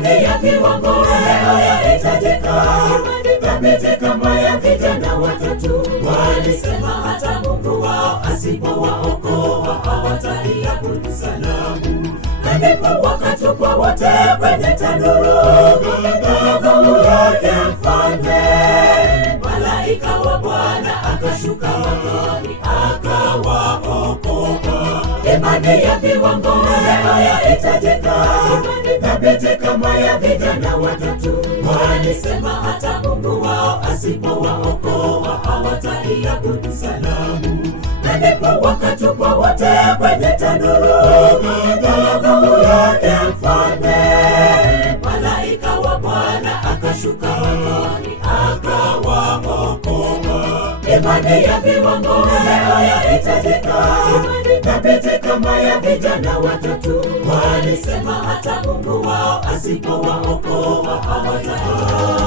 Imani ya viwango leo yahitajika, imani thabiti kama ya vijana watatu. Walisema hata Mungu wao asipowaokoa hawataiabudu sanamu, na ndipo wakatupwa wote kwenye tanuru. Ghadhabu yake mfalme, malaika wa Bwana akashuka motoni akawaokoa. Imani ya viwango leo yahitajika, imani thabiti kama ya vijana watatu. Walisema hata Mungu wao asipowaokoa hawataiabudu sanamu, na ndipo wakatupwa wote kwenye tanuru. Ghadhabu yake mfalme, malaika wa Bwana akashuka motoni akawaokoa. Imani ya viwango leo yahitajika, imani thabiti kama ya vijana watatu. Walisema hata Mungu wao asipowaokoa hawataiabudu.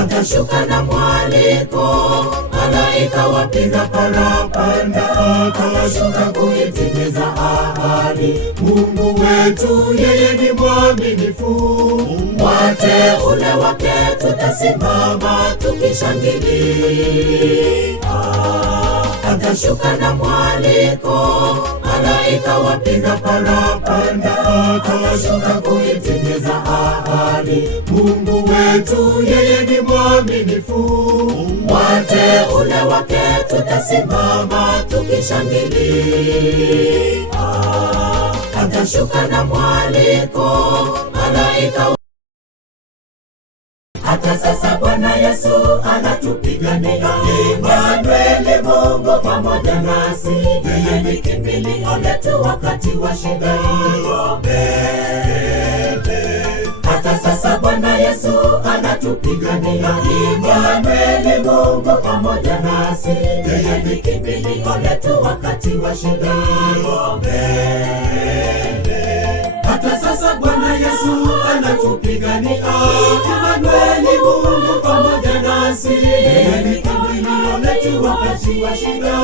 Akashuka na mwaliko, malaika wapiga parapanda, akashuka kuitimiza ahadi. Mungu wetu yeye ni mwaminifu, wateule wake tutasimama tukishangilia. Akashuka na mwaliko, malaika wapiga parapanda, akashuka kuitimiza ahadi. Mungu wetu yeye ni mwaminifu, wateule wake tutasimama tukishangilia. Akashuka na mwaliko, malaika. Hata sasa Bwana Yesu anatupigania. Immanueli, Mungu pamoja nasi, yeye ni kimbilio letu wakati wa shida. Hata sasa Bwana Yesu anatupigania. Immanueli, Mungu pamoja nasi, yeye ni kimbilio letu wakati wa shida. Hata sasa Bwana Yesu anatupigania. Immanueli, Mungu pamoja nasi, yeye ni kimbilio letu wakati wa shida.